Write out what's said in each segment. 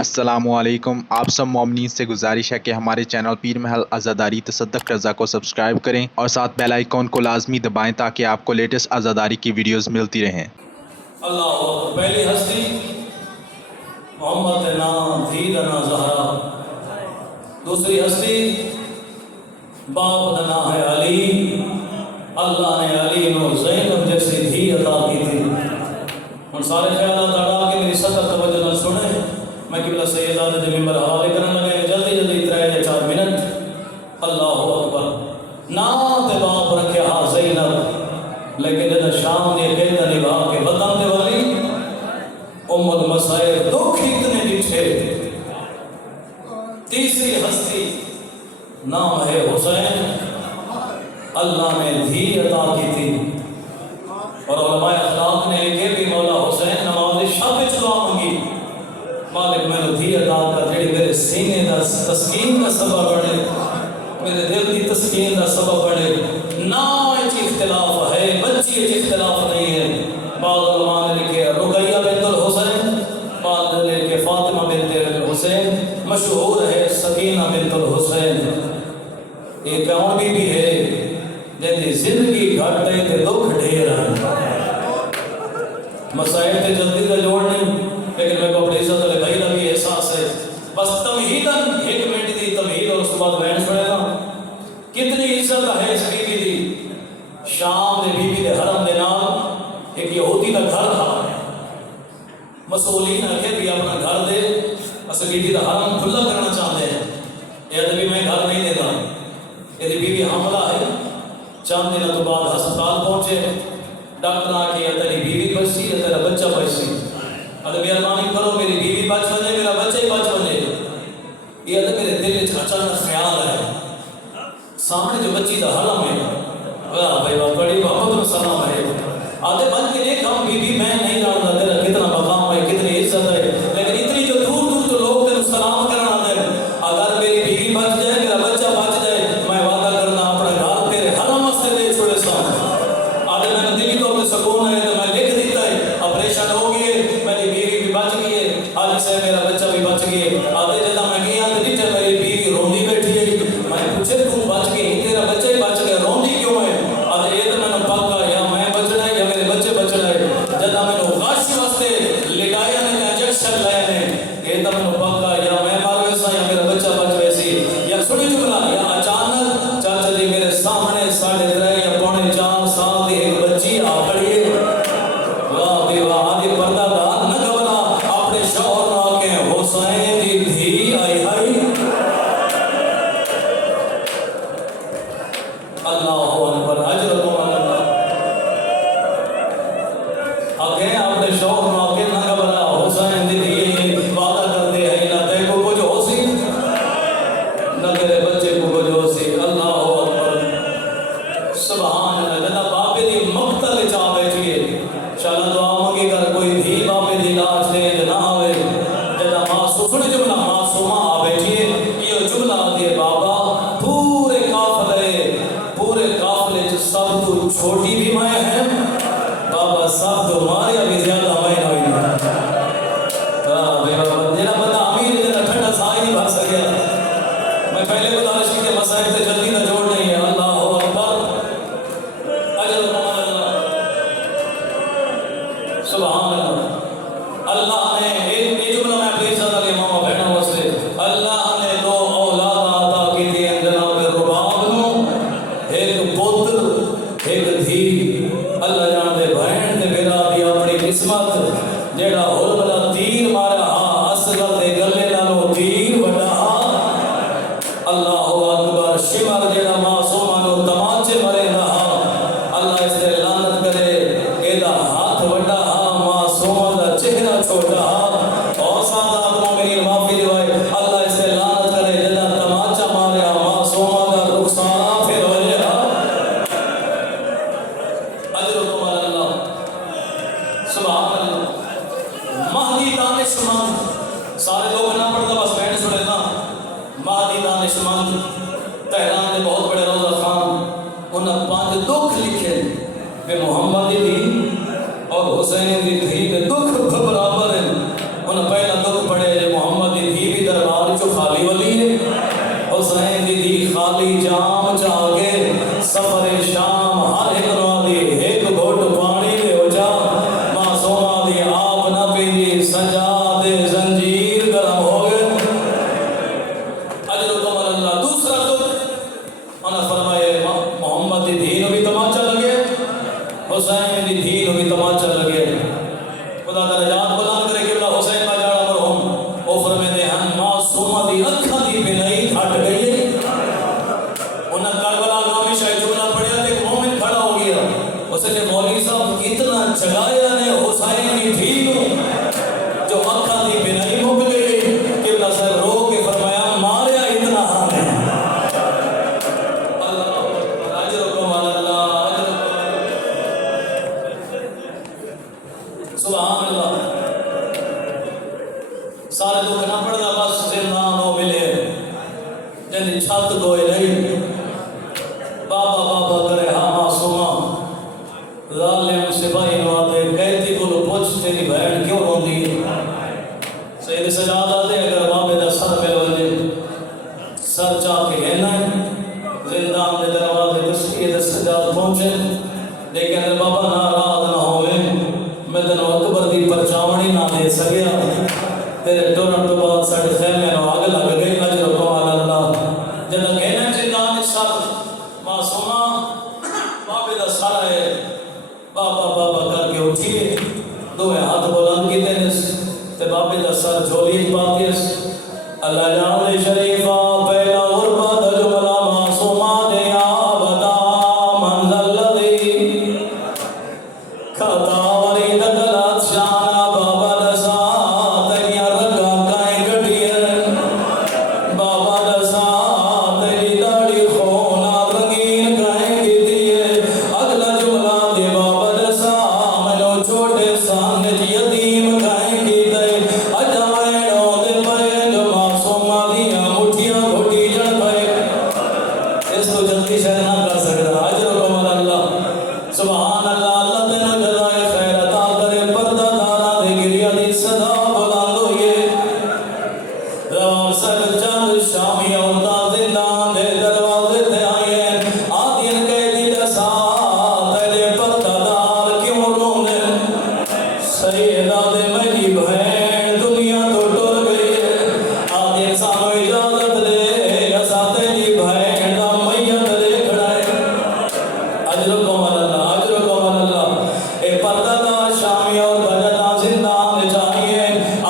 अस्सलामुअलैकुम। आप सब मोमिनीन से गुजारिश है कि हमारे चैनल पीर महल आज़ादारी तसद्दुक़ रज़ा को सब्सक्राइब करें और साथ बेल आइकॉन को लाजमी दबाएं ताकि आपको लेटेस्ट आज़ादारी की वीडियोस मिलती रहें। अल्लाह पहली हस्ती मोहम्मद नाम धी दना ज़हरा, दूसरी हस्ती बाप दना है अली। अल्लाह ने अली नो ज़ैनब जैसी धी अता की थी। हम सारे ख्याल अड़ा के मेरी सख्त तवज्जो न सुने। मैं किबला सैयदा दे मिंबर हवाले करने लगे, जल्दी जल्दी 3 या 4 मिनट। अल्लाह अकबर। नाम ते बाप रखे हा ज़ैनब, लेकिन जब शाम ने कहता निभा के वतन दे वाली उम्मत मसाइब दुख इतने दिखे। तीसरी हस्ती नाम है हुसैन, अल्लाह ने धी अता की थी। और उलमाए अखलाक ने लिखे भी मौला हुसैन नमाज़ शब विच दुआ मंगी, मालिक मैनू धी अता कर जेड़ी मेरे सीने दा तस्कीन का सबब बने, मेरे दिल की तस्कीन का सबब बने। ना इख्तिलाफ है, बच्ची इख्तिलाफ नहीं है। बाद उलमा ने लिखे रुकैया बिन्तुल हुसैन, बाद ने लिखे फातिमा बिन्त हुसैन, मशहूर है सकीना बिन्तुल हुसैन। एक और बीबी है जिंदी जिंदगी घट है ते दुख ढेर है। मसाइल ते जल्दी का जोड़ नहीं, लेकिन मेरे को अपनी इज्जत वाले भाई का भी एहसास है। बस तमहीदन 1 मिनट दी तमहीद और उसके बाद बयान सुनेगा। कितनी इज्जत है इस बीबी दी। शाम दे बीबी दे हरम दे नाल एक यहूदी का घर था। मसूलीन आखे भी अपना घर दे, अस बीबी का हरम खुला करना चाहते हैं। ये भी मैं घर नहीं देता। यदि बीबी हमला है, 4 दिन तो बाद अस्पताल पहुंचे, डॉक्टर आके तेरी बीवी बची है, तेरा बच्चा बची। अरे मेहरबानी करो मेरी बीवी बच वजे, मेरा बच्चा ही बच वजे। ये मेरे दिल में अचानक ख्याल है, सामने जो बच्ची का हलम है, वाह भाई वाह, बड़ी मोहब्बत में सलाम है। आधे बन के देख हम बीवी मैं नहीं जानता तेरा कितना मकाम है, कितनी इज्जत है, लेकिन इतनी जो दूर दूर तो लोग तेरे सलाम करना आते हैं। अगर मेरी बीवी बच जाए, मेरा बच्चा बच जाए, मैं वादा करना अपना घर तेरे हरम से दे छोड़े सामने। आधे मैंने दिली तौर पर सुकून है तो मैं लिख देता है, ऑपरेशन हो गई है, मेरी बीवी भी बच गई है, आज से मेरा बच्चा भी बच गया। आधे जदा मैं गया तो नीचे मेरी बीवी रोंदी बैठी है, मैं पूछे तू बच गई, तेरा बच्चा ही बच गया, रोंदी क्यों है? आधे ये तो मैंने पक्का या मैं बचना है या मेरे बच्चे बचना है। जदा मैंने गश वास्ते लिटाया ने इंजेक्शन लाया ने, ये तो मैंने पक्का या मैं मर वैसा या मेरा बच्चा बच वैसी। या सुनी जुमला या अचानक चाचा जी मेरे सामने 3.5 या 4.5 साल की एक बच्ची आ खड़ी है। वाह भी वाह, आदि पर्दादार न घबरा, अपने शौहर ना के हुसैन दी धी आई आई। अल्लाहु अकबर। अजरकुम अल्लाह। आगे अपने शौहर ना के न घबरा, हुसैन दी धी वादा कर दे है ना तेरे को कुछ होसी, न तेरे बच्चे को कुछ होसी। अल्लाहु अकबर। सुभान अल्लाह। जदा बापे दी मक्तल चा बैठिए, शाला दुआ मंगी कर कोई भी बापे दी लाश ले ना आवे। जदा मासूम जुमला मासूमा आ बैठिए, ये जुमला दे बाबा पूरे काफले च सब तो छोटी भी मैं है, बाबा सब तो मारिया भी ज्यादा मैं हुई। जेड़ा बंदा अमीर है, जेड़ा ठंडा सा ही नहीं भर सकिया। मैं पहले गुजारिश की कि मसाइल से जल्दी ना जोड़ नहीं है। अल्लाहु अकबर। सुभान अल्लाह। अल्लाह ने एक जुमला में अपनी इज्जत वाले मामा बहनों वास्ते, अल्लाह ने 2 औलाद अता की थी जनाब रुबाब नु, एक पुत्र एक धी। अल्लाह जानदे बहन ते मेरा भी अपनी किस्मत, जेड़ा होर वाला तीर मारा हा असगर दे गले नालों तीर वड्डा हा। अल्लाहु अकबर। शिमर जेड़ा मासूमा नु तमाचे मरे रहा, अल्लाह इससे लानत करे, एदा हाथ वड्डा हा, मासूमा दा चेहरा छोटा हा। और सादा अपना मेरी माफी दिवाए, अल्लाह इससे लानत करे, जेड़ा तमाचा मारे मासूमा दा रुखसाना फिर वजे हा। अजरुकुम अल्लाह। सुभान अल्लाह। महदी दानिशमंद, सारे लोग ना पढ़ता बस बैठ सुने ना। महदी दानिशमंद तेहरान के बहुत बड़े रोजा खान, उन्हें 5 दुख लिखे वे मोहम्मद दी और हुसैन दी धी के दुख बराबर है। उन्हें पहला दुख पढ़े मोहम्मद खाली जाम जागे सफर शाम हर एक वाली एक घोट पानी ले हो जा मासूमा दी आप न पींदी सजा दे जंजीर गरम हो गए अजर कमल अल्लाह दूसरा दुख उन्हें फरमाए मोहम्मद दी दीन भी तमाचा लगे हुसैन दी दीन भी तमाचा लगे खुदा दा नजात बुलंद करे कि हुसैन का जाड़ा मरहूम ओ फरमाते हैं मासूमा दी अखां दी बिनाई हट गई उन्हें करबला गामी शायद जुमला पढ़िया तो एक मोमिन खड़ा हो गया उसने मौलवी साहब इतना जगाया ने हुसैन की धी जो अखा दी बिनाई मुक गई कि साहब रो के फरमाया मारिया इतना हमें सुभान अल्लाह सारे दुख ना पड़ता बस जिंदा नो मिले जिंदी छत कोई नहीं बाबा बाबा करे हाँ मासूमा जालिम सिपाही नवाते कैदी को पूछ तेरी बहन क्यों रोंदी है सैयद सजाद आते अगर बाबे दा सर पे रोजे सर चाह के कहना है जिंदान दे दरवाजे दस्ती दे सजाद पहुंचे लेकिन बाबा नाराज ना होवे मैं तेन अकबर दी परछावनी ना दे सकिया तेरे टुरन तो बाद साडे खैमे नो आग लग गई अजर कमाल अल्लाह जद कहना जिंदान सर मासूमा बाबे दा सर है बाबा बाबा करके उठिए दो हाथ बुलंद कीते ने ते बाबे दा सर झोली च पाते अल्लाह जाने शरीफा पहला गुरबा दा जुमला मासूमा दे आबदा मंजल लदी खाता वरी दगलत शाना बाबा दा सा तेरिया रगा काए गटिए बाबा दा सा तेरी दाढ़ी खोना रंगीन काए कीतिए अगला जुमला दे बाबा दा सा मनो छोटे सामने यतीम काए कीते अजा वेणो दे पे जो मासूमा दियां मुठियां घोटी जण पे इस तो जल्दी शायद ना कर सकता अजर कमल अल्लाह सुभान अल्लाह अल्लाह तेना जज़ाए खैर अता करे पर्दा दारा दे गिरिया दी सदा बुलंद होइए रवान सर चंद शामी औरता जिंदान दे दरवाजे ते आए आदिन कैदी दसा तेरे पर्दा दार क्यों रोंदे सैयदा दे मेरी बहन दुनिया तो टुर गई आदिन सानू इजाजत दे असा तेरी बहन दा मैयत देखना है अजर कमल अल्लाह ए पर्दादार शामी और बजदा जिंदान चाहिए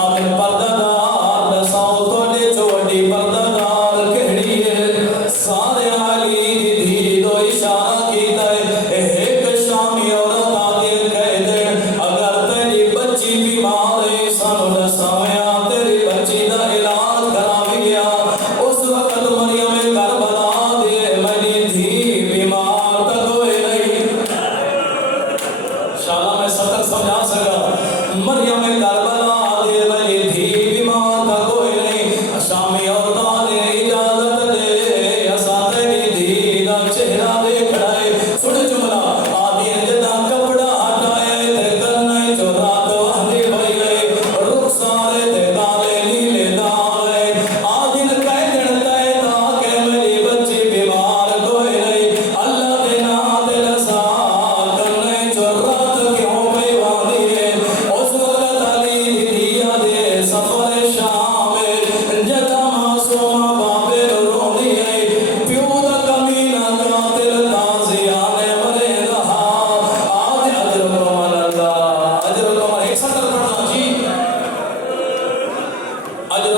आखिर पर्दादार दसाओ तोड़े चोटी पर्दादार कहड़ी है सारे आली दी दो इशारा कीता है एक शामी और तादिर कह दे अगर तेरी बच्ची बीमार है सानू दसाया तेरी बच्ची दा इलाज करा भी गया उस वक्त मरियम करबला दे मेरी धी बीमार तक होए नहीं शाला मैं सतक समझा सका मरियम करबला दे मेरी धी बीमार का कोई नहीं शामी और ताले इजाजत दे असा तेरी धी दा चेहरा देखना है सुन जुमला आदि जदा कपड़ा हटाए ते करना जो रात आंधी भई गई रुखसारे ते काले नीले दाले आदि कह दिन तय ता के मेरी बच्ची बीमार कोई नहीं अल्लाह दे नाम दे रसा करने जो रात क्यों भई वादी है उस वक्त अली दिया दे सफर शाम जदा मासूमा बाबे रोंदी है प्यो दा कमीना कातिल ताजिया ने मरे रहा आज अजर कमल अल्लाह अजर कमल एक सतर पढ़ना जी अजर